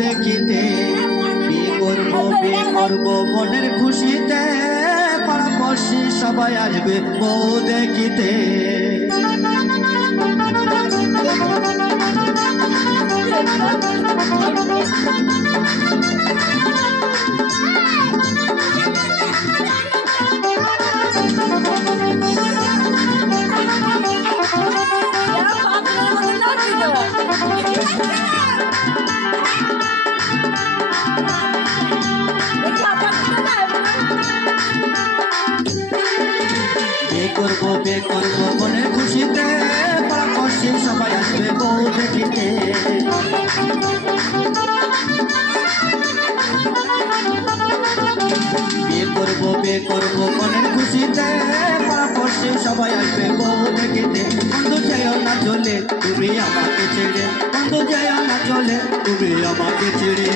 দেখিতে। বিয়ে করবো মনের খুশিতে, পাড়াপড়শি সবাই আসবে বউ দেখিতে। বিয়ে করবো মনের খুশিতে, পাড়াপড়শি সবাই আসবে বউ দেখিতে। বিয়ে করবো মনের খুশিতে, পাড়াপড়শি সবাই আসবে বউ দেখিতে। বন্ধু যেও না চলে তুমি আমাকে ছেড়ে, বন্ধু যেও না চলে তুমি আমাকে ছেড়ে।